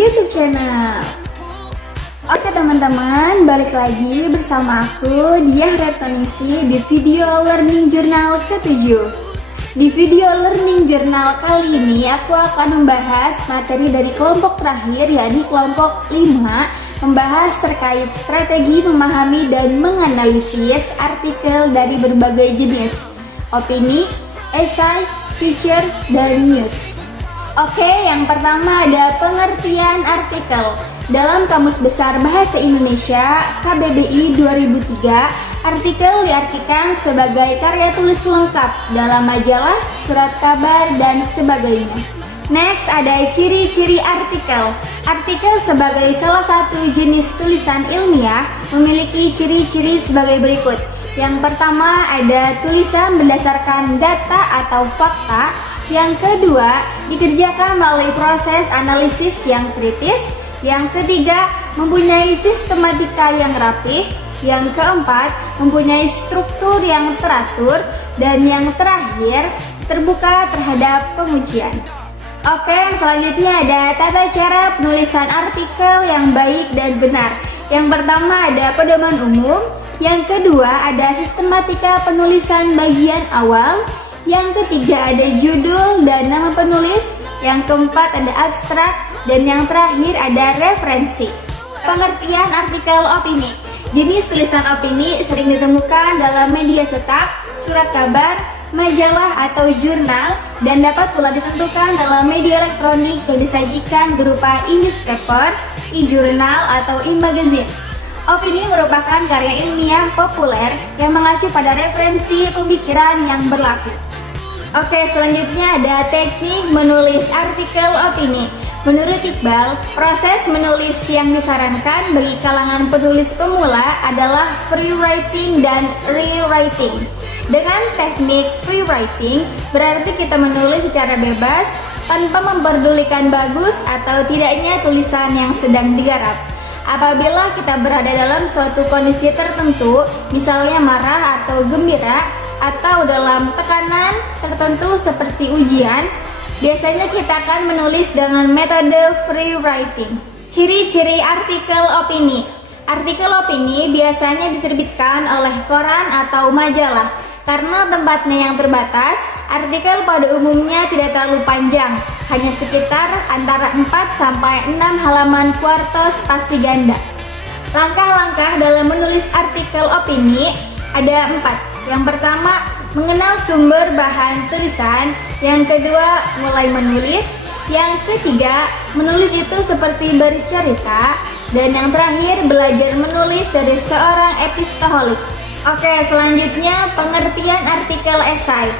YouTube channel. Oke teman-teman, balik lagi bersama aku Diah Retonisi di video Learning Journal ke-7. Di video Learning Journal kali ini aku akan membahas materi dari kelompok terakhir, yakni kelompok 5, membahas terkait strategi memahami dan menganalisis artikel dari berbagai jenis, opini, esai, feature, dan news. Oke, yang pertama ada pengertian artikel. Dalam Kamus Besar Bahasa Indonesia KBBI 2003, artikel diartikan sebagai karya tulis lengkap dalam majalah, surat kabar, dan sebagainya. Next, ada ciri-ciri artikel. Artikel sebagai salah satu jenis tulisan ilmiah memiliki ciri-ciri sebagai berikut. Yang pertama, ada tulisan berdasarkan data atau fakta. Yang kedua, dikerjakan melalui proses analisis yang kritis. Yang ketiga, mempunyai sistematika yang rapih. Yang keempat, mempunyai struktur yang teratur. Dan yang terakhir, terbuka terhadap pengujian. Oke, yang selanjutnya ada tata cara penulisan artikel yang baik dan benar. Yang pertama ada pedoman umum. Yang kedua ada sistematika penulisan bagian awal. Yang ketiga ada judul dan nama penulis. Yang keempat ada abstrak. Dan yang terakhir ada referensi. Pengertian artikel opini. Jenis tulisan opini sering ditemukan dalam media cetak, surat kabar, majalah atau jurnal, dan dapat pula ditentukan dalam media elektronik yang disajikan berupa e-newspaper, e-jurnal, atau e-magazine. Opini merupakan karya ilmiah populer yang mengacu pada referensi pemikiran yang berlaku. Oke, selanjutnya ada teknik menulis artikel opini. Menurut Iqbal, proses menulis yang disarankan bagi kalangan penulis pemula adalah free writing dan rewriting. Dengan teknik free writing, berarti kita menulis secara bebas tanpa memperdulikan bagus atau tidaknya tulisan yang sedang digarap. Apabila kita berada dalam suatu kondisi tertentu, misalnya marah atau gembira, atau dalam tekanan tertentu seperti ujian, biasanya kita akan menulis dengan metode free writing. Ciri-ciri artikel opini. Artikel opini biasanya diterbitkan oleh koran atau majalah. Karena tempatnya yang terbatas, artikel pada umumnya tidak terlalu panjang, hanya sekitar antara 4 sampai 6 halaman kuartos pasti ganda. Langkah-langkah dalam menulis artikel opini ada 4. Yang pertama, mengenal sumber bahan tulisan. Yang kedua, mulai menulis. Yang ketiga, menulis itu seperti bercerita. Dan yang terakhir, belajar menulis dari seorang epistaholik. Oke, selanjutnya pengertian artikel esai.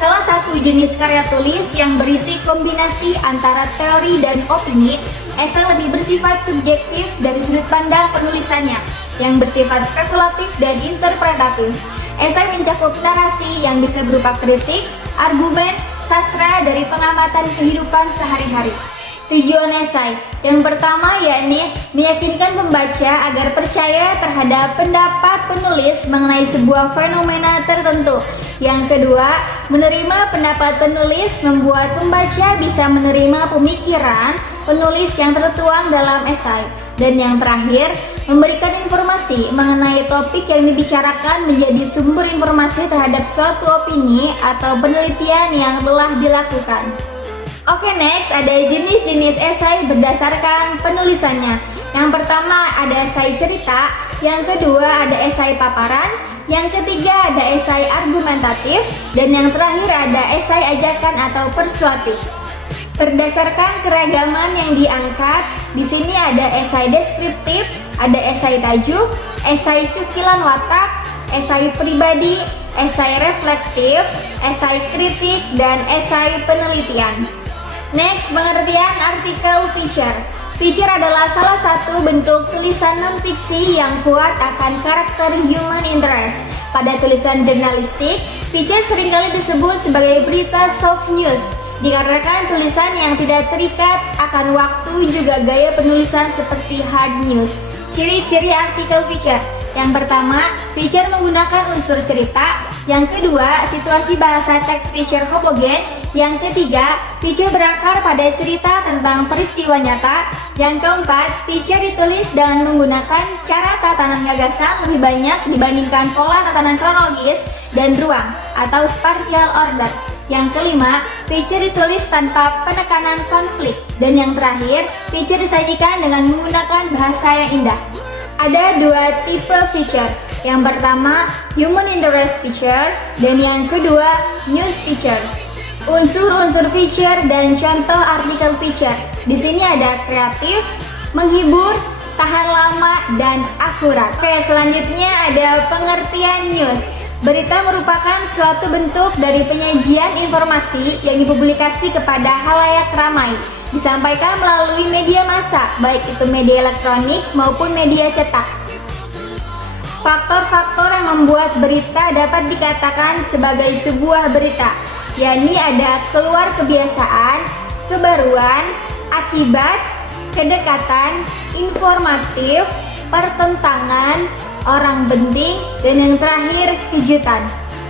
Salah satu jenis karya tulis yang berisi kombinasi antara teori dan opini. Esai lebih bersifat subjektif dari sudut pandang penulisannya, yang bersifat spekulatif dan interpretatif. Esai mencakup narasi yang bisa berupa kritik, argumen, sastra dari pengamatan kehidupan sehari-hari. Tujuan esai yang pertama yakni meyakinkan pembaca agar percaya terhadap pendapat penulis mengenai sebuah fenomena tertentu. Yang kedua, menerima pendapat penulis membuat pembaca bisa menerima pemikiran penulis yang tertuang dalam esai. Dan yang terakhir, memberikan informasi mengenai topik yang dibicarakan menjadi sumber informasi terhadap suatu opini atau penelitian yang telah dilakukan. Oke, next ada jenis-jenis esai berdasarkan penulisannya. Yang pertama ada esai cerita, yang kedua ada esai paparan, yang ketiga ada esai argumentatif, dan yang terakhir ada esai ajakan atau persuasif. Berdasarkan keragaman yang diangkat, di sini ada esai deskriptif, ada esai tajuk, esai cukilan watak, esai pribadi, esai reflektif, esai kritik, dan esai penelitian. Next, pengertian artikel feature. Feature adalah salah satu bentuk tulisan non-fiksi yang kuat akan karakter human interest. Pada tulisan jurnalistik, feature seringkali disebut sebagai berita soft news, dikarenakan tulisan yang tidak terikat akan waktu juga gaya penulisan seperti hard news. Ciri-ciri artikel feature. Yang pertama, feature menggunakan unsur cerita. Yang kedua, situasi bahasa teks feature homogen. Yang ketiga, feature berakar pada cerita tentang peristiwa nyata. Yang keempat, feature ditulis dengan menggunakan cara tatanan gagasan lebih banyak dibandingkan pola tatanan kronologis dan ruang atau spatial order. Yang kelima, feature ditulis tanpa penekanan konflik. Dan yang terakhir, feature disajikan dengan menggunakan bahasa yang indah. Ada dua tipe feature. Yang pertama, human interest feature, dan yang kedua, news feature. Unsur-unsur feature dan contoh artikel feature. Di sini ada kreatif, menghibur, tahan lama, dan akurat. Oke, selanjutnya ada pengertian news. Berita merupakan suatu bentuk dari penyajian informasi yang dipublikasi kepada halayak ramai. Disampaikan melalui media massa, baik itu media elektronik maupun media cetak. Faktor-faktor yang membuat berita dapat dikatakan sebagai sebuah berita, yakni ada keluar kebiasaan, kebaruan, akibat, kedekatan, informatif, pertentangan, orang penting, dan yang terakhir kejutan.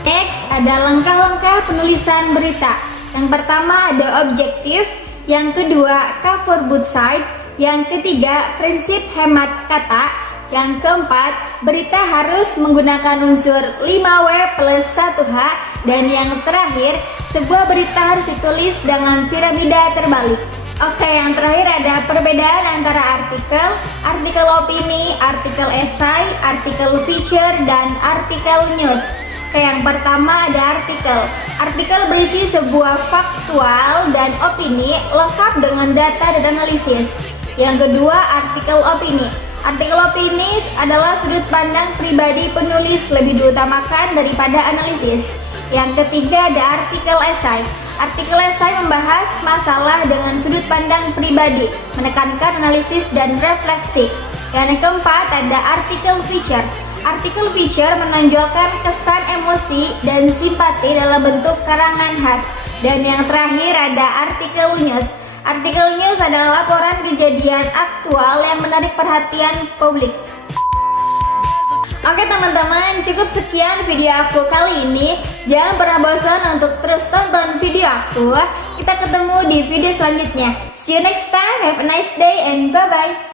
Next ada langkah-langkah penulisan berita. Yang pertama ada objektif, yang kedua cover both side, yang ketiga prinsip hemat kata, yang keempat berita harus menggunakan unsur 5W plus 1H, dan yang terakhir sebuah berita harus ditulis dengan piramida terbalik. Oke, yang terakhir ada perbedaan antara artikel opini, artikel esai, artikel feature, dan artikel news. Oke, yang pertama ada artikel. Artikel berisi sebuah faktual dan opini lengkap dengan data dan analisis. Yang kedua, artikel opini. Artikel opini adalah sudut pandang pribadi penulis lebih diutamakan daripada analisis. Yang ketiga ada artikel esai. Artikel esai membahas masalah dengan sudut pandang pribadi, menekankan analisis dan refleksi. Yang keempat ada artikel feature. Artikel feature menonjolkan kesan emosi dan simpati dalam bentuk karangan khas. Dan yang terakhir ada artikel news. Artikel news adalah laporan kejadian aktual yang menarik perhatian publik. Oke teman-teman, cukup sekian video aku kali ini. Jangan pernah bosan untuk terus tonton video aku. Kita ketemu di video selanjutnya. See you next time, have a nice day and bye-bye.